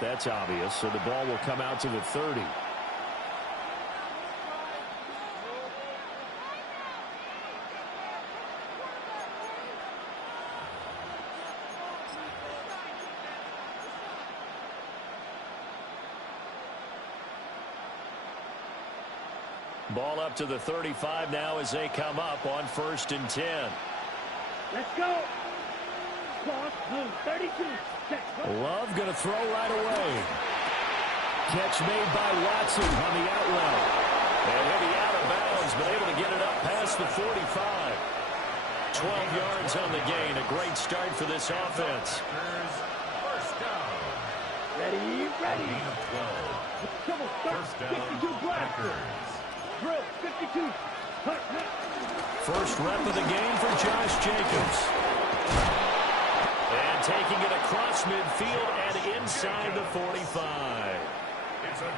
That's obvious, so the ball will come out to the 30. Ball up to the 35 now as they come up on 1st and 10. Let's go. Cross, move, 32. Love going to throw right away. Catch made by Watson on the out route. And he'll be out of bounds, but able to get it up past the 45. 12 yards on the gain. A great start for this offense. First down. Ready. Trouble start. 52 blasters. Drill, 52. First rep of the game for Josh Jacobs. And taking it across midfield and inside the 45.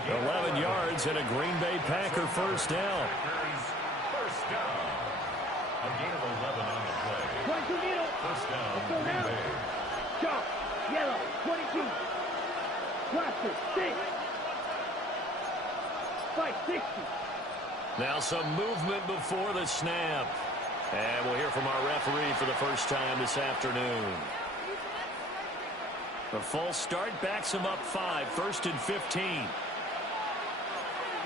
11 yards and a Green Bay Packer first down. First down. A gain of 11 on the play. First down, Green Bay. Jump, yellow, 22. Blaster, 6. 560. Now some movement before the snap. And we'll hear from our referee for the first time this afternoon. The false start backs him up 5. 1st and 15.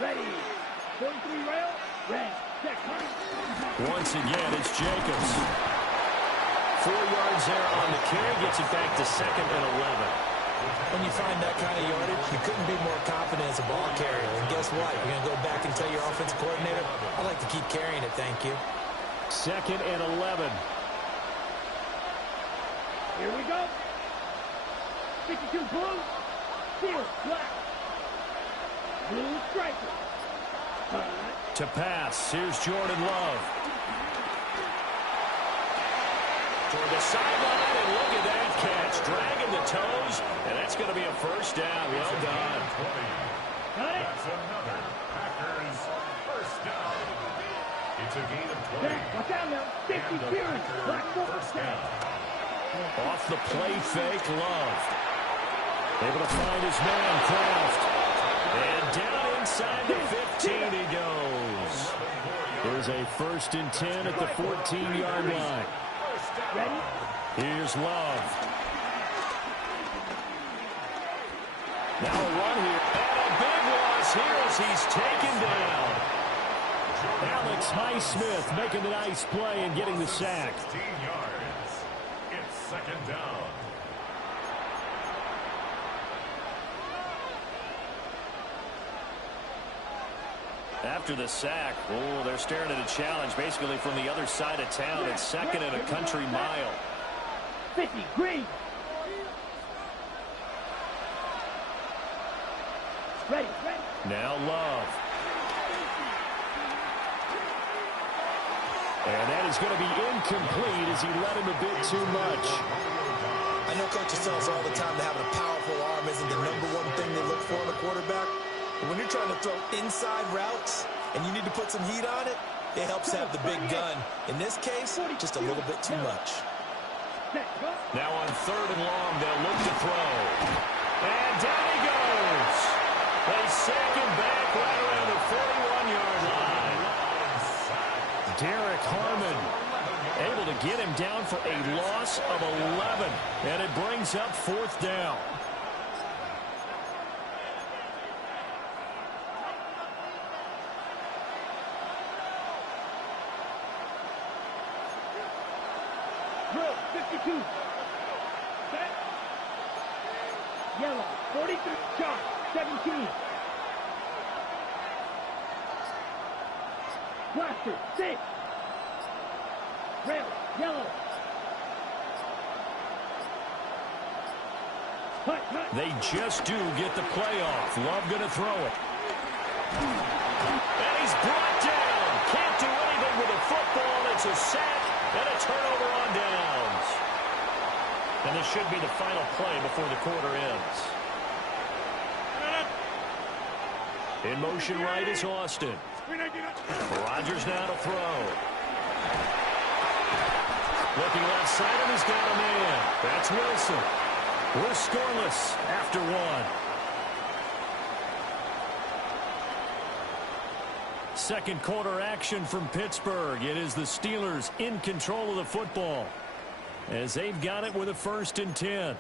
Ready. 43 rail. Red. Check. Once again, it's Jacobs. 4 yards there on the carry. Gets it back to 2nd and 11. When you find that kind of yardage, you couldn't be more confident as a ball carrier. And guess what? You're going to go back and tell your offensive coordinator, I'd like to keep carrying it, thank you. 2nd and 11. Here we go. 52 blue. Steel black. Blue striker. To pass. Here's Jordan Love. Toward the sideline, and look at that catch. Dragging the toes, and that's going to be a first down. Well done. That's another Packers first down. It's a gain of 20. Watch out now. 50 Pierce. Black First down. Off the play fake, Love. Able to find his man, Kraft. And down inside the 15 he goes. There's a 1st and 10 at the 14-yard line. Ready? Here's Love. Now a run here. And a big loss here as he's taken down. Alex Highsmith making the nice play and getting the sack. 16 yards. It's 2nd down. After the sack, they're staring at a challenge basically from the other side of town. It's 2nd and a country mile. 50 green. Ready. Now Love. And that is going to be incomplete as he led him a bit too much. I know coaches tell us all the time that having a powerful arm isn't the #1 thing they look for in a quarterback. But when you're trying to throw inside routes and you need to put some heat on it, it helps to have the big gun. In this case, just a little bit too much. Now on 3rd and long, they'll look to throw. And down he goes. They sack him back right around the 41-yard line. Derek Harmon able to get him down for a loss of 11. And it brings up 4th down. Drill, 52. Set. Yellow, 43. Shot, 17. Blaster, 6. Rail, yellow. They just do get the play off. Love going to throw it. And he's brought down. Can't do anything with the football. It's a sack and a turnover on downs. And this should be the final play before the quarter ends. In motion right is Austin. Rodgers now to throw. Looking left side, and he's got a man. That's Wilson. We're scoreless after 1. Second quarter action from Pittsburgh. It is the Steelers in control of the football as they've got it with a 1st and 10.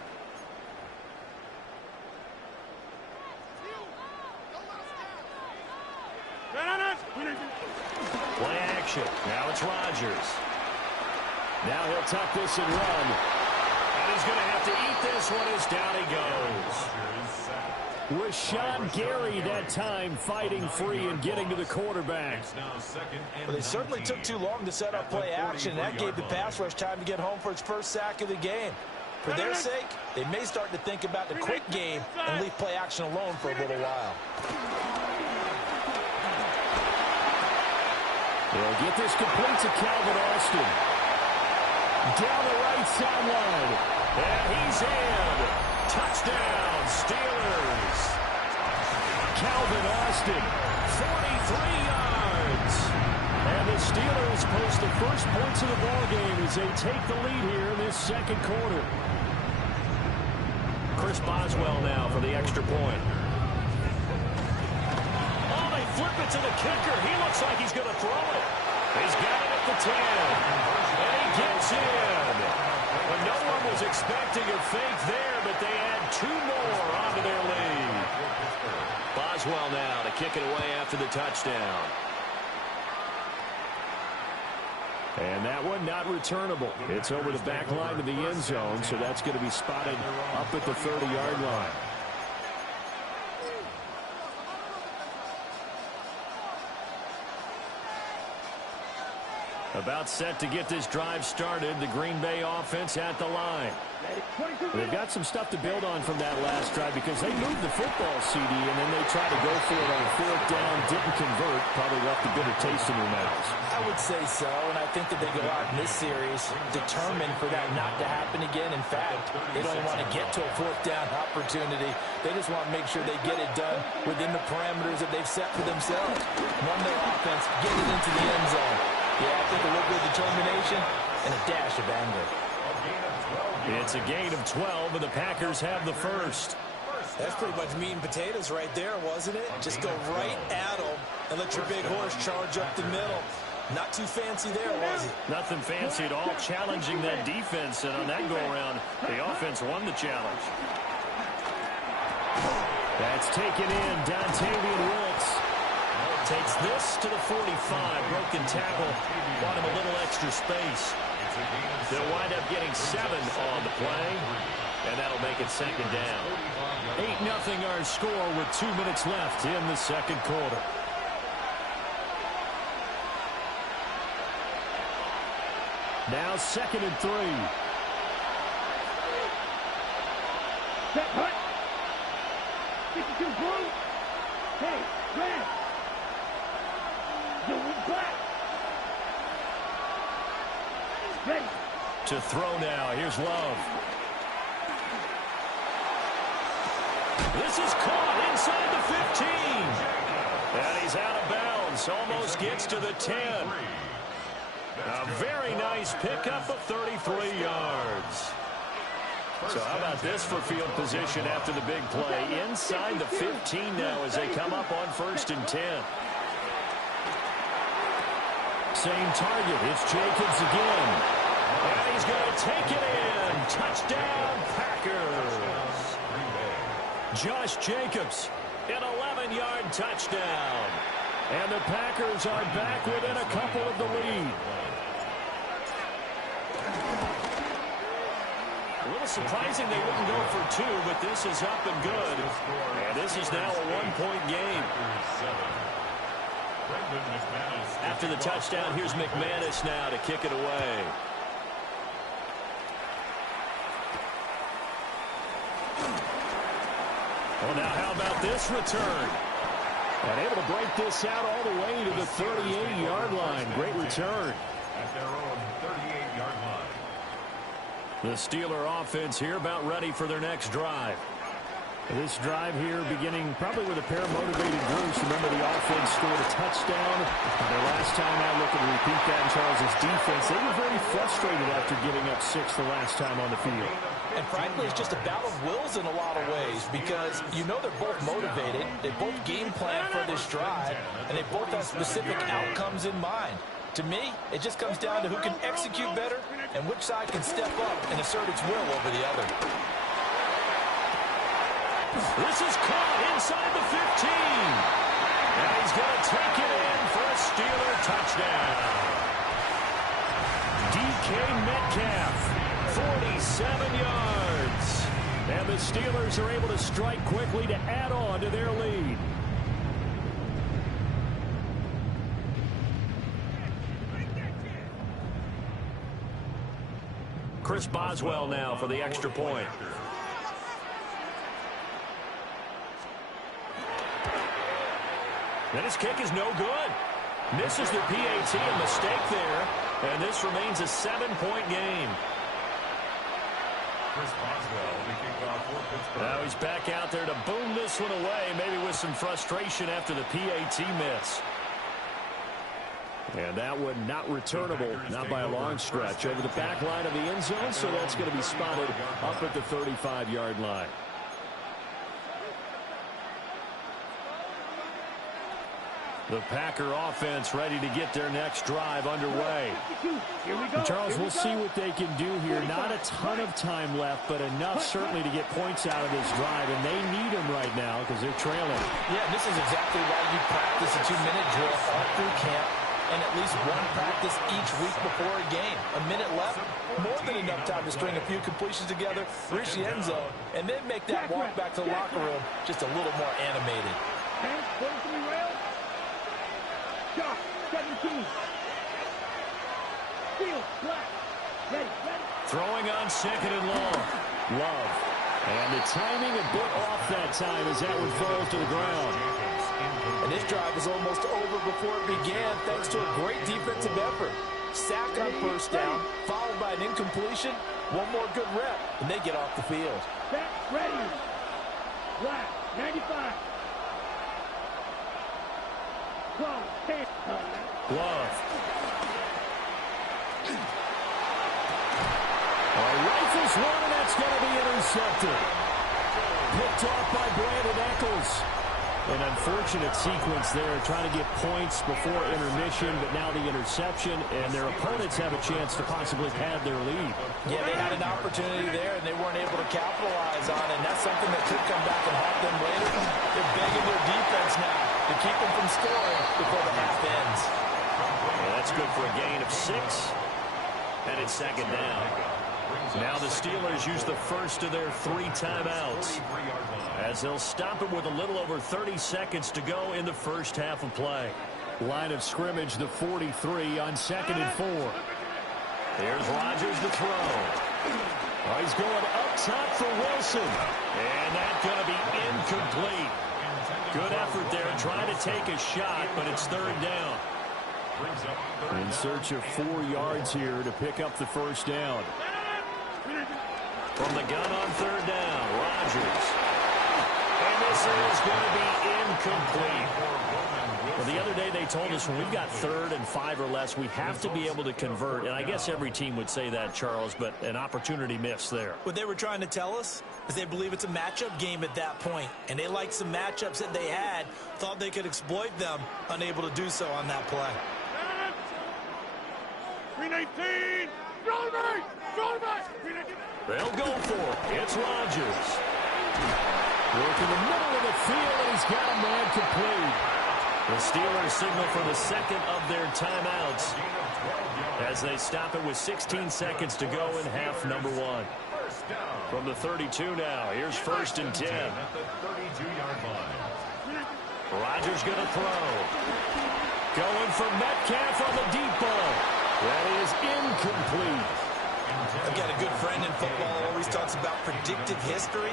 Play action. Now it's Rodgers. Now he'll tuck this and run. And he's going to have to eat this one as down he goes. Rashawn Gary that time fighting free and getting to the quarterback. Well, they certainly took too long to set up play action. That gave the pass rush time to get home for its first sack of the game. For their sake, they may start to think about the quick game and leave play action alone for a little while. They'll get this complete to Calvin Austin. Down the right sideline. And he's in. Touchdown, Steelers. Calvin Austin, 43 yards. And the Steelers post the first points of the ballgame as they take the lead here in this second quarter. Chris Boswell now for the extra point. Oh, they flip it to the kicker. He looks like he's going to throw it. He's got it at the 10. And he gets in. But no one was expecting a fake there, but they add 2 more onto their lead. Boswell now to kick it away after the touchdown. And that one not returnable. It's over the back line of the end zone, so that's going to be spotted up at the 30-yard line. About set to get this drive started. The Green Bay offense at the line. They've got some stuff to build on from that last drive because they moved the football, CD, and then they tried to go for it on 4th down, didn't convert, probably left a bitter taste in their mouths. I would say so, and I think that they go out in this series determined for that not to happen again. In fact, they don't want to get to a 4th down opportunity. They just want to make sure they get it done within the parameters that they've set for themselves. Run their offense, get it into the end zone. Yeah, I think a little bit of determination and a dash of anger. It's a gain of 12, and the Packers have the first. That's pretty much meat and potatoes right there, wasn't it? Just go right at them and let your big horse charge up the middle. Not too fancy there, was it? Nothing fancy at all, challenging that defense, and on that go-around, the offense won the challenge. That's taken in. Dontavian Wilkes takes this to the 45. Broken tackle. Bought him a little extra space. They'll wind up getting 7 on the play, and that'll make it 2nd down. 8-0 our score with 2 minutes left in the second quarter. Now 2nd and 3. Set, hut. 52 blue. Hey, red. Zoom back. Ready. To throw now. Here's Love. This is caught inside the 15. And he's out of bounds. Almost gets to the 10. A very nice pickup of 33 yards. So how about this for field position after the big play? Inside the 15 now as they come up on 1st and 10. Same target. It's Jacobs again. And he's going to take it in. Touchdown, Packers. Josh Jacobs, an 11-yard touchdown. And the Packers are back within a couple of the lead. A little surprising they wouldn't go for 2, but this is up and good. And this is now a 1-point game. After the touchdown, here's McManus now to kick it away. Well, now how about this return? And able to break this out all the way to the 38-yard line. Great return. At their own 38-yard line. The Steeler offense here about ready for their next drive. This drive here beginning probably with a pair of motivated groups. Remember, the offense scored a touchdown. The last time out, looking to repeat that in Charles' defense. They were very frustrated after giving up 6 the last time on the field. And frankly, it's just a battle of wills in a lot of ways because you know they're both motivated, they both game plan for this drive, and they both have specific outcomes in mind. To me, it just comes down to who can execute better and which side can step up and assert its will over the other. This is caught inside the 15. And he's going to take it in for a Steeler touchdown. DK Metcalf, 47 yards. And the Steelers are able to strike quickly to add on to their lead. Chris Boswell now for the extra point. And his kick is no good. Misses the PAT, a mistake there. And this remains a 7-point game. Chris Boswell, the kickoff for Pittsburgh. Now he's back out there to boom this one away, maybe with some frustration after the PAT miss. And that one not returnable, not by a long stretch, over the back line of the end zone, so that's going to be spotted up at the 35-yard line. The Packer offense ready to get their next drive underway. Charles, we'll see what they can do here. Not a ton of time left, but enough certainly to get points out of this drive, and they need them right now because they're trailing. Yeah, this is exactly why you practice a 2-minute drill all through camp and at least one practice each week before a game. A minute left, more than enough time to string a few completions together, reach the end zone, and then make that walk back to the locker room just a little more animated. Josh, 17. Field, black. Ready. Throwing on second and long. Love. And the timing a bit off that time as that one falls to the ground. And this drive was almost over before it began thanks to a great defensive effort. Sack on first down, followed by an incompletion, one more good rep, and they get off the field. Set, ready. Black, 95. 12, 10. Love. Rifles one, and that's going to be intercepted. Picked off by Brandon Eccles. An unfortunate sequence there, trying to get points before intermission, but now the interception, and their opponents have a chance to possibly pad their lead. Yeah, they had an opportunity there, and they weren't able to capitalize on it, and that's something that could come back and haunt them later. They're begging their defense now to keep them from scoring before the half ends. Well, that's good for a gain of 6, and it's second down. Now the Steelers use the first of their 3 timeouts as they'll stop it with a little over 30 seconds to go in the first half of play. Line of scrimmage, the 43 on 2nd and 4. Here's Rodgers to throw. Oh, he's going up top for Wilson. And that's going to be incomplete. Good effort there trying to take a shot, but it's 3rd down. In search of 4 yards here to pick up the first down. From the gun on 3rd down, Rodgers. And this is going to be incomplete. Well, the other day they told us when we've got 3rd and 5 or less, we have to be able to convert. And I guess every team would say that, Charles, but an opportunity missed there. What they were trying to tell us is they believe it's a matchup game at that point. And they liked some matchups that they had, thought they could exploit them, unable to do so on that play. 319! They'll go for it. It's Rodgers. Working the middle of the field, and he's got a man complete. The Steelers signal for the second of their timeouts as they stop it with 16 seconds to go in half number 1. From the 32 now, here's 1st and 10. Rodgers going to throw. Going for Metcalf on the deep ball. That is incomplete. I've got a good friend in football who always talks about predictive history.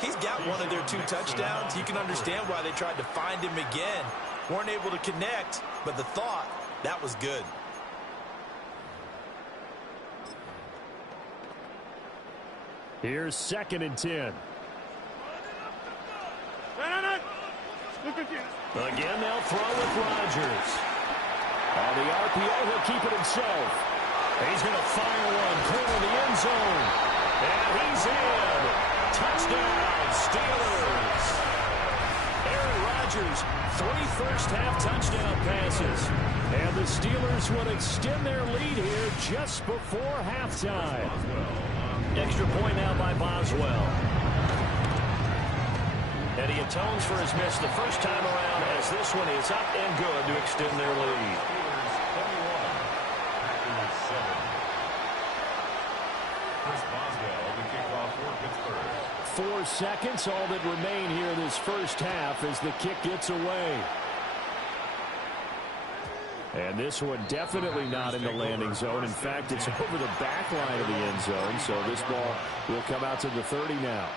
He's got one of their 2 touchdowns. You can understand why they tried to find him again. Weren't able to connect, but the thought, that was good. Here's 2nd and 10. Again, they'll throw with Rodgers. On the RPO, he'll keep it himself. He's going to fire one, corner the end zone. And he's in. Touchdown, Steelers. Aaron Rodgers, 3 first-half touchdown passes. And the Steelers will extend their lead here just before halftime. Extra point now by Boswell. And he atones for his miss the first time around as this one is up and good to extend their lead. 4 seconds, all that remain here this first half as the kick gets away. And this one definitely not in the landing zone. In fact, it's over the back line of the end zone, so this ball will come out to the 30 now.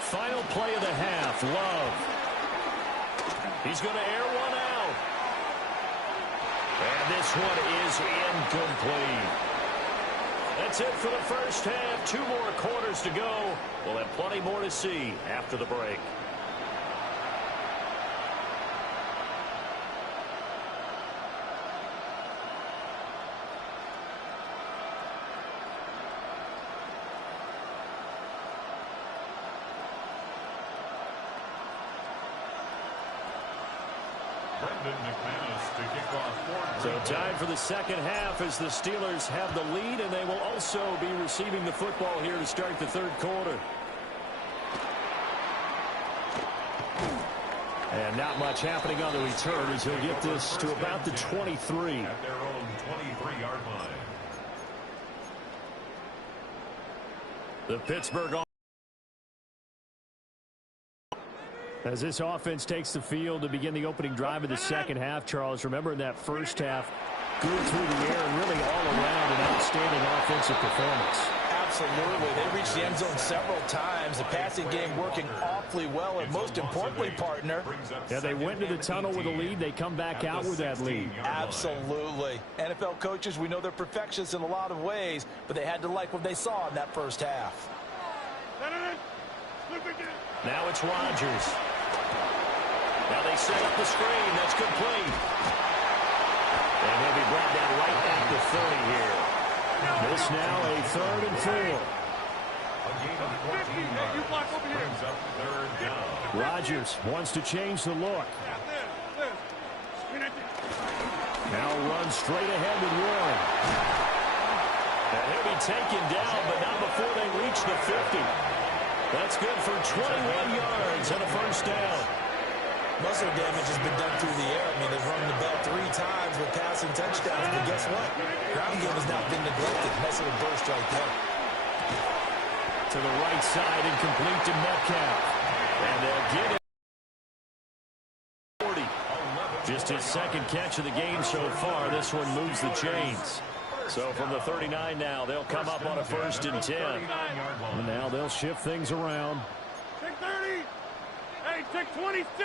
Final play of the half, Love. He's going to air one out. And this one is incomplete. That's it for the first half. 2 more quarters to go. We'll have plenty more to see after the break. So time for the second half as the Steelers have the lead, and they will also be receiving the football here to start the third quarter. And not much happening on the return as he'll get this to about the 23. At their own 23-yard line. The Pittsburgh as this offense takes the field to begin the opening drive of the second half, Charles, remember in that first half, good through the air and really all around an outstanding offensive performance. Absolutely. They reached the end zone several times. The passing game working awfully well, and most importantly, partner. Yeah, they went to the tunnel with a lead. They come back out with that lead. Absolutely. NFL coaches, we know they're perfectionists in a lot of ways, but they had to like what they saw in that first half. Now it's Rodgers. Now they set up the screen. That's complete. And he'll be brought down right at the 30 here. This now a 3rd and 4. Rodgers wants to change the look. Now runs straight ahead with Warren. And he'll be taken down, but not before they reach the 50. That's good for 21 yards and a first down. Muscle damage has been done through the air. I mean, they've rung the bell 3 times with passing touchdowns, but guess what? Ground game has now been neglected. Nice little burst right there. To the right side and complete to Metcalf. And they'll get it. 40. Just his second catch of the game so far. This one moves the chains. So from the 39 now, they'll come up on a 1st and 10. And now they'll shift things around. Take 30. Hey, take 26.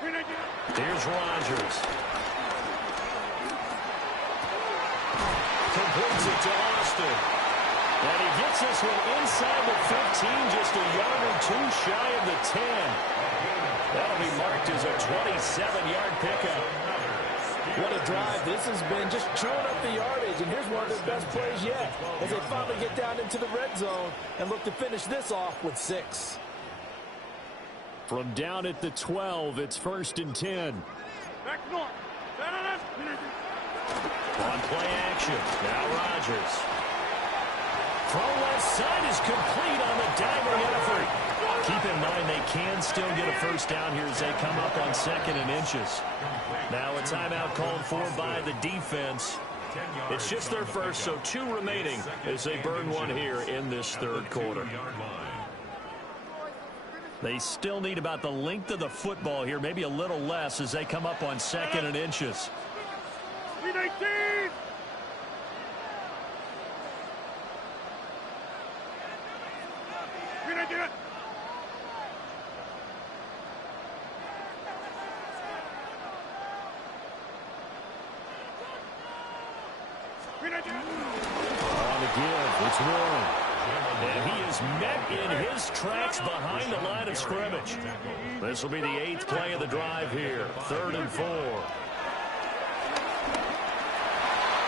Here's Rodgers. Completes it to Austin. And he gets this one inside the 15, just a yard or 2 shy of the 10. That'll be marked as a 27-yard pickup. What a drive this has been, just chewing up the yardage, and here's one of their best plays yet as they finally get down into the red zone and look to finish this off with 6. From down at the 12, it's 1st and 10. Back north. On play action, now Rodgers. Throw left side is complete on the diving effort. Keep in mind they can still get a first down here as they come up on 2nd and inches. Now a timeout called for by the defense. It's just their first, so 2 remaining as they burn one here in this third quarter. They still need about the length of the football here, maybe a little less as they come up on 2nd and inches. 18. It's Warren. And he is met in his tracks behind the line of scrimmage. This will be the 8th play of the drive here. 3rd and 4.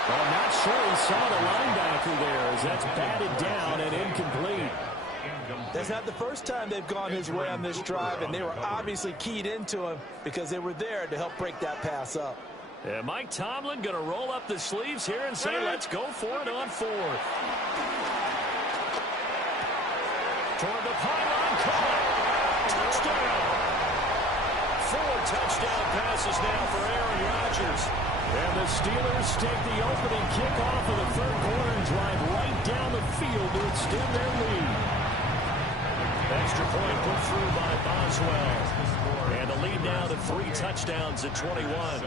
Well, I'm not sure he saw the linebacker there as that's batted down and incomplete. That's not the first time they've gone his way on this drive, and they were obviously keyed into him because they were there to help break that pass up. And Mike Tomlin going to roll up the sleeves here and say, let's go for it on 4th. Toward the pylon, caught. Touchdown. 4 touchdown passes now for Aaron Rodgers. And the Steelers take the opening kickoff of the 3rd quarter and drive right down the field to extend their lead. Extra point put through by Boswell. And the lead now to 3 touchdowns at 21.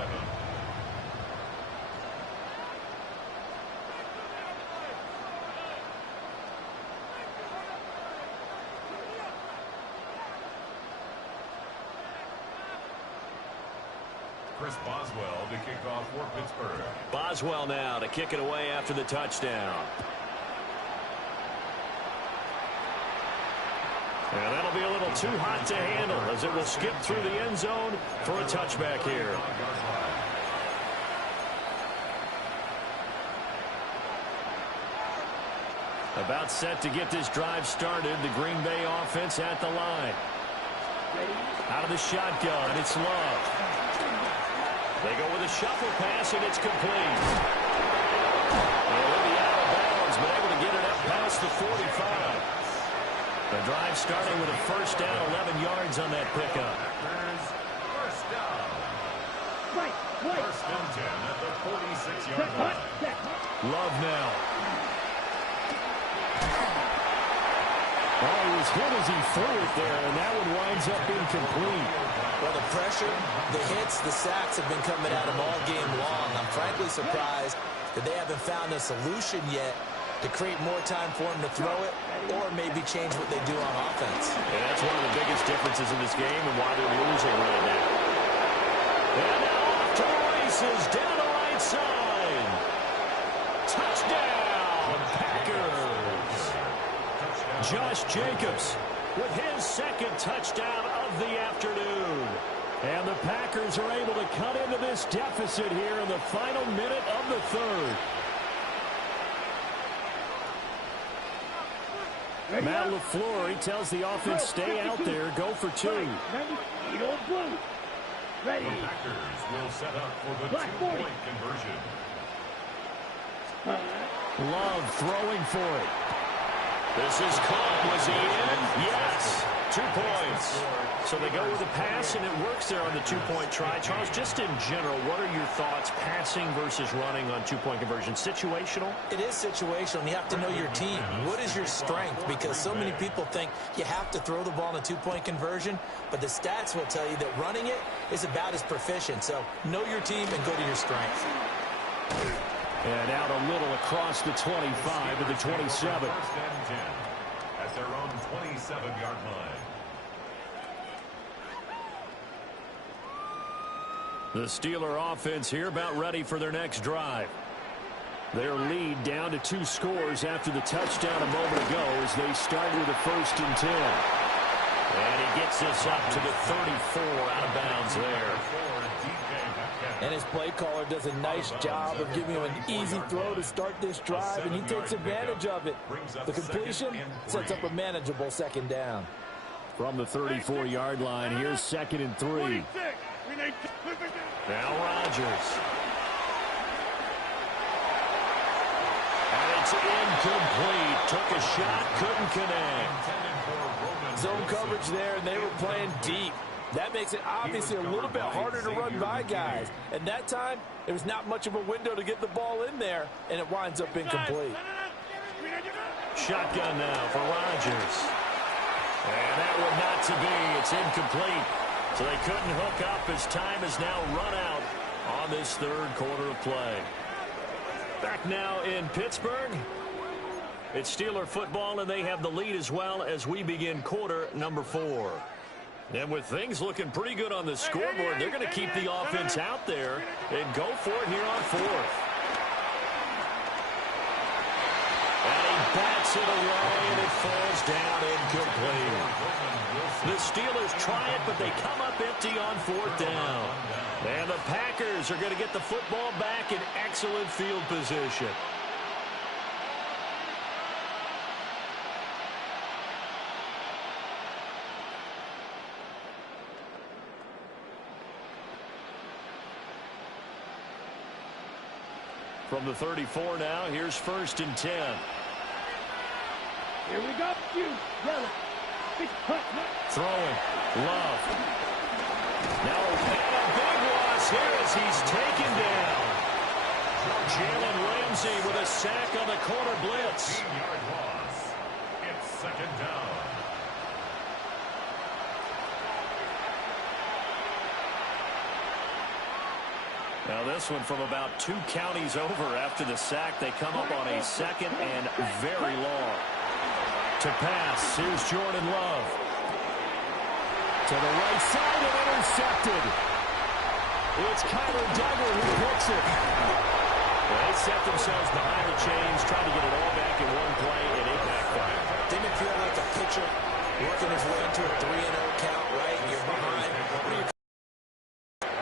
Chris Boswell to kick off for Pittsburgh. Boswell now to kick it away after the touchdown. And that'll be a little too hot to handle as it will skip through the end zone for a touchback here. About set to get this drive started. The Green Bay offense at the line. Out of the shotgun, it's Love. They go with a shuffle pass, and it's complete. And they'll be out of bounds, but able to get it up past the 45. The drive starting with a first down, 11 yards on that pickup. First down. First and 10 at the 46-yard line. Love now. Oh, he was hit as he threw it there, and that one winds up incomplete. Well, the pressure, the hits, the sacks have been coming at him all game long. I'm frankly surprised that they haven't found a solution yet to create more time for him to throw it or maybe change what they do on offense. And that's one of the biggest differences in this game and why they're losing right now. And now off to the races, down the right side. Touchdown, Packers. Josh Jacobs with his 2nd touchdown of the afternoon. And the Packers are able to cut into this deficit here in the final minute of the 3rd. Matt LaFleur, he tells the offense, stay out there, go for 2. The Packers will set up for the 2-point conversion. Love throwing for it. This is caught. Was he in? Yes. 2 points. So they go with a pass, and it works there on the 2-point try. Charles, just in general, what are your thoughts passing versus running on 2-point conversion? Situational? It is situational, and you have to know your team. What is your strength? Because so many people think you have to throw the ball in a 2-point conversion, but the stats will tell you that running it is about as proficient. So know your team and go to your strength. And out a little across the 25 to the 27. First and 10 at their own 27-yard line. The Steeler offense here about ready for their next drive. Their lead down to 2 scores after the touchdown a moment ago as they start with a 1st and 10. And he gets this up to the 34, out of bounds there. And his play caller does a nice job of giving him an easy throw to start this drive, and he takes advantage of it. The completion sets up a manageable 2nd down. From the 34-yard line, here's 2nd and 3. Now Rodgers. And it's incomplete. Took a shot, couldn't connect. Zone coverage there, and they were playing deep. That makes it obviously a little bit harder to run by guys. And that time, there was not much of a window to get the ball in there, and it winds up incomplete. Shotgun now for Rodgers. And that one not to be. It's incomplete. So they couldn't hook up as time has now run out on this 3rd quarter of play. Back now in Pittsburgh. It's Steeler football, and they have the lead as well as we begin quarter number 4. And with things looking pretty good on the scoreboard, they're going to keep the offense out there and go for it here on 4th. And he Takes it away, and it falls down incomplete. The Steelers try it, but they come up empty on 4th down. And the Packers are going to get the football back in excellent field position. From the 34 now, here's 1st and 10. Here we go. Throwing. Love. Now a big loss here as he's taken down. Jalen Ramsey with a sack on the corner blitz. 15-yard loss. It's 2nd down. Now this one from about 2 counties over after the sack. They come up on a 2nd and very long. To pass, here's Jordan Love. To the right side and intercepted. It's Kyler Duggar who picks it. Well, they set themselves behind the chains, trying to get it all back in one play, and it backfired. Didn't it feel like a pitcher working his way into a 3-0 count, right? You're behind.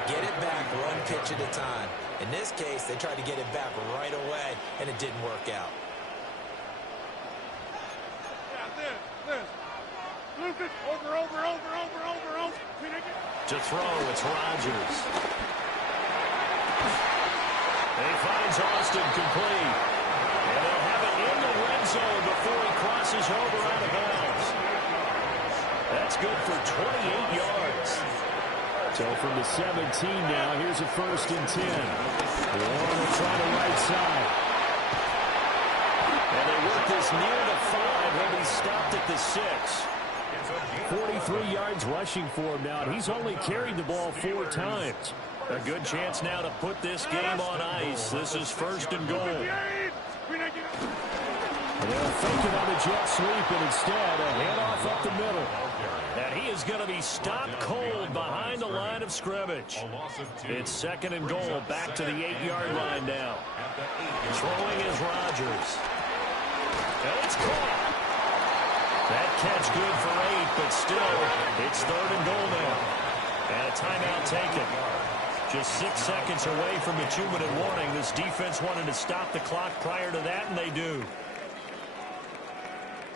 Get it back one pitch at a time. In this case, they tried to get it back right away, and it didn't work out. Over. To throw, it's Rodgers. And he finds Austin complete. And they'll have it in the red zone before he crosses over out of bounds. That's good for 28 yards. So from the 17 now, here's a 1st and 10. Warren will try the right side. And they work this near the 5. He'll be stopped at the 6. 43 yards rushing for him now, and he's only carried the ball 4 times. A good chance now to put this game on ice. This is 1st and goal. And they're thinking on the jet sweep, and instead a handoff up the middle. And he is going to be stopped cold behind the line of scrimmage. It's 2nd and goal, back to the 8-yard line now. Throwing is Rodgers. And it's caught. That catch good for 8, but still, it's 3rd and goal now. And a timeout taken. Just 6 seconds away from a 2-minute warning. This defense wanted to stop the clock prior to that, and they do.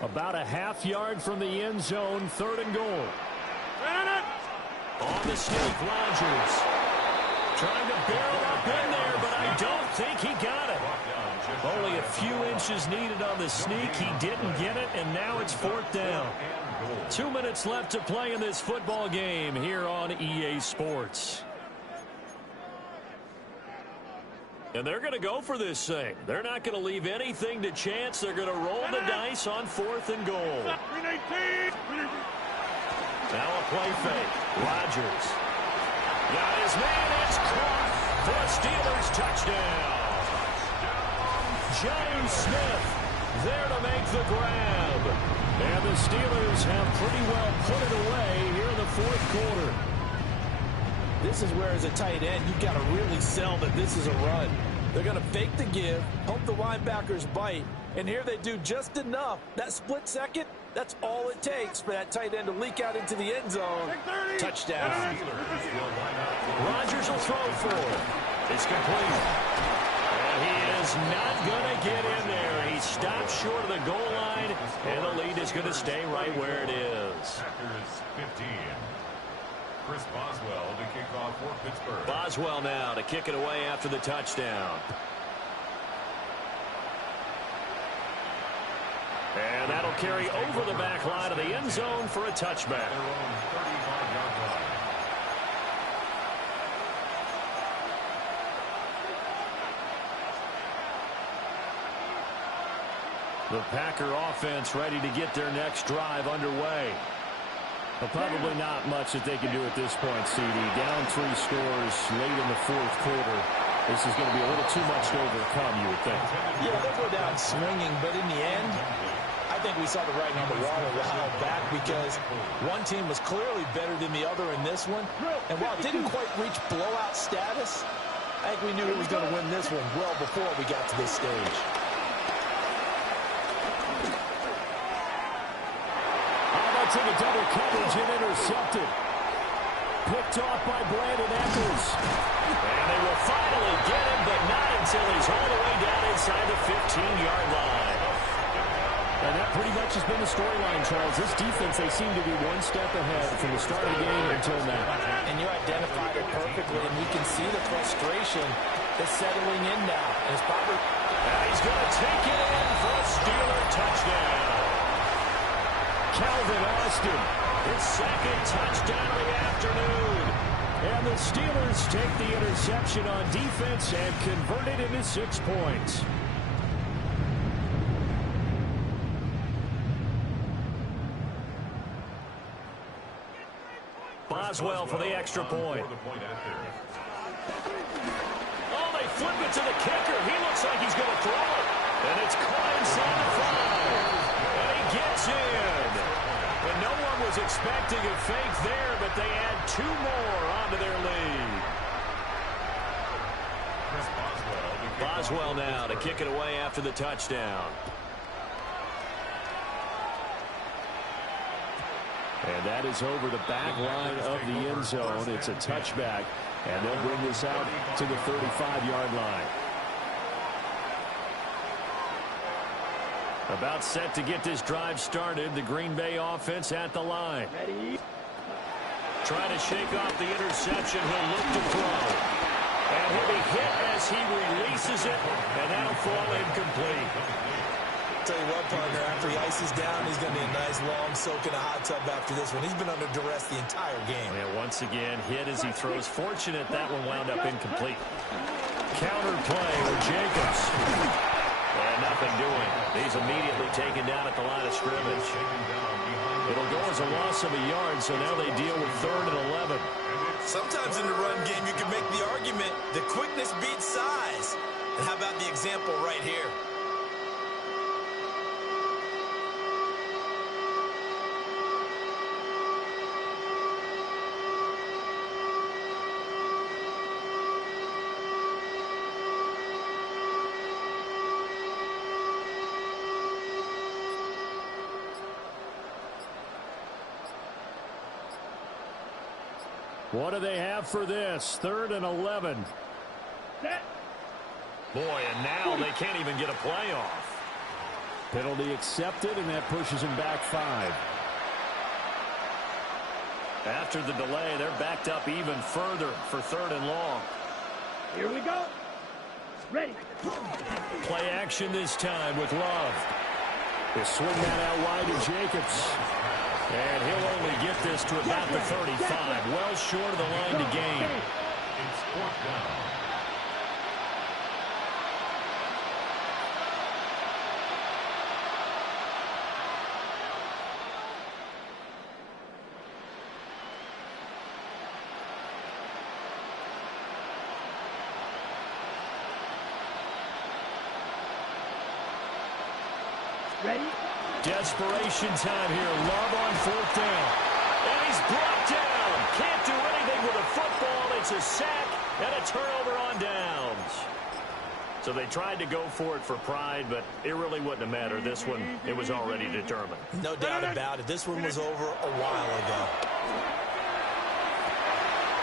About a half-yard from the end zone, 3rd and goal. On the sneak, Rodgers. Trying to barrel up in there, but I don't think he got it. Only a few inches needed on the sneak. He didn't get it, and now it's 4th down. 2 minutes left to play in this football game here on EA Sports. And they're going to go for this thing. They're not going to leave anything to chance. They're going to roll the dice on 4th and goal. Now a play fake. Rodgers. Got his man. It's caught for a Steelers touchdown. John Smith there to make the grab. And the Steelers have pretty well put it away here in the 4th quarter. This is where, as a tight end, you've got to really sell that this is a run. They're going to fake the give, hope the linebackers bite, and here they do just enough. That split second, that's all it takes for that tight end to leak out into the end zone. Touchdown. Rodgers will throw for it. It's complete. And he is not going to get in there. He stops short of the goal line, and the lead is going to stay right where it is. Packers 15. Chris Boswell to kick off for Pittsburgh. Boswell now to kick it away after the touchdown. And that'll carry over the back line of the end zone for a touchback. Their own 35-yard line. The Packer offense ready to get their next drive underway. But probably not much that they can do at this point, CD. Down 3 scores late in the 4th quarter. This is going to be a little too much to overcome, you would think. Yeah, they'll go down swinging, but in the end, I think we saw the writing on the wall a while back because one team was clearly better than the other in this one. And while it didn't quite reach blowout status, I think we knew who was going to win this one well before we got to this stage. gets into double coverage and intercepted. Picked off by Brandon Eccles. And they will finally get him, but not until he's all the way down inside the 15-yard line. And that pretty much has been the storyline, Charles. This defense, they seem to be one step ahead from the start of the game until now. And you identified it perfectly, and you can see the frustration that's settling in now. And it's probably... And he's going to take it in for a Steeler touchdown. Calvin Austin. His second touchdown of the afternoon. And the Steelers take the interception on defense and convert it into 6 points. Boswell for the extra point. Oh, they flip it to the kicker. He looks like he's going to throw it. And it's caught inside the 5. And he gets in. And no one was expecting a fake there, but they add 2 more onto their lead. Boswell now to kick it away after the touchdown. And that is over the back line of the end zone. It's a touchback, and they'll bring this out to the 35-yard line. About set to get this drive started. The Green Bay offense at the line. Ready. Trying to shake off the interception. He'll look to throw. And he'll be hit as he releases it, and that'll fall incomplete. Tell you what, partner, after he ices down, he's going to be a nice long soak in a hot tub after this one. He's been under duress the entire game. And once again, hit as he throws. Fortunate that one wound up incomplete. Counter play with Jacobs. And nothing doing. He's immediately taken down at the line of scrimmage. It'll go as a loss of a yard, so now they deal with 3rd and 11. Sometimes in the run game, you can make the argument that quickness beats size. And how about the example right here? What do they have for this? 3rd and 11. Boy, and now they can't even get a play off. Penalty accepted, and that pushes him back 5. After the delay, they're backed up even further for 3rd and long. Here we go. Ready. Play action this time with Love. They swing that out wide to Jacobs. And he'll only get this to about the 35. Well short of the line to gain. It's 4th down. Ready. Desperation time here. Love on 4th down. And he's brought down. Can't do anything with a football. It's a sack and a turnover on downs. So they tried to go for it for pride, but it really wouldn't have mattered. This one, it was already determined. No doubt about it. This one was over a while ago.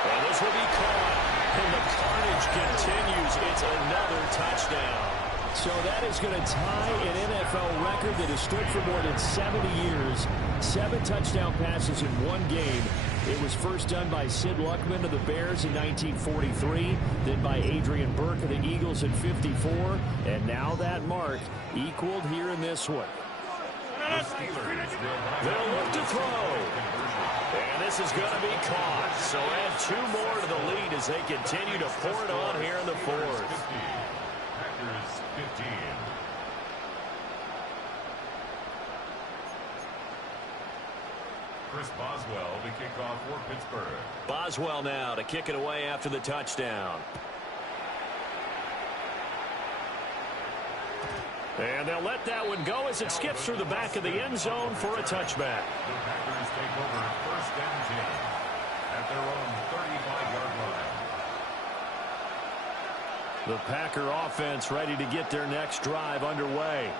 And this will be caught. And the carnage continues. It's another touchdown. So that is going to tie an NFL record that has stood for more than 70 years. 7 touchdown passes in one game. It was first done by Sid Luckman of the Bears in 1943, then by Adrian Burke of the Eagles in 54, and now that mark equaled here in this one. They'll look to throw. And this is going to be caught. So add 2 more to the lead as they continue to pour it on here in the 4th. Packers 15. Chris Boswell to kick off for Pittsburgh. Boswell now to kick it away after the touchdown. And they'll let that one go as it skips through the back of the end zone for a touchback. The Packers take over 1st and 10 at their own 35-yard line. The Packer offense ready to get their next drive underway.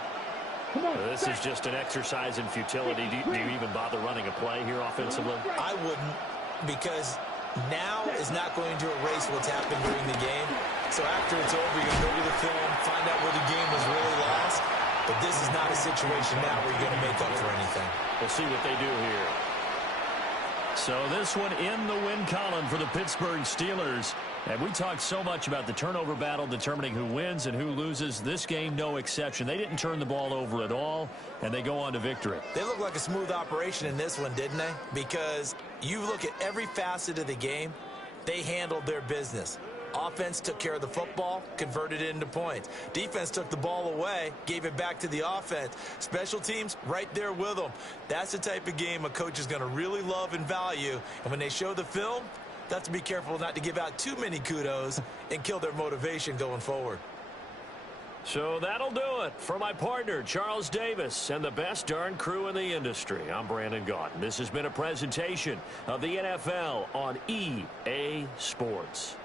This is just an exercise in futility. Do you even bother running a play here offensively? I wouldn't, because now is not going to erase what's happened during the game. So after it's over, you're going to go to the film, find out where the game was really lost. But this is not a situation now where you're going to make up for anything. We'll see what they do here. So this one in the win column for the Pittsburgh Steelers. And we talked so much about the turnover battle determining who wins and who loses. This game, no exception. They didn't turn the ball over at all, and they go on to victory. They look like a smooth operation in this one, didn't they? Because you look at every facet of the game, they handled their business. Offense took care of the football, converted it into points. Defense took the ball away, gave it back to the offense. Special teams, right there with them. That's the type of game a coach is going to really love and value. And when they show the film, they have to be careful not to give out too many kudos and kill their motivation going forward. So that'll do it for my partner, Charles Davis, and the best darn crew in the industry. I'm Brandon Gaudin. This has been a presentation of the NFL on EA Sports.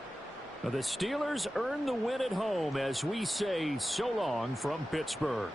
The Steelers earn the win at home as we say so long from Pittsburgh.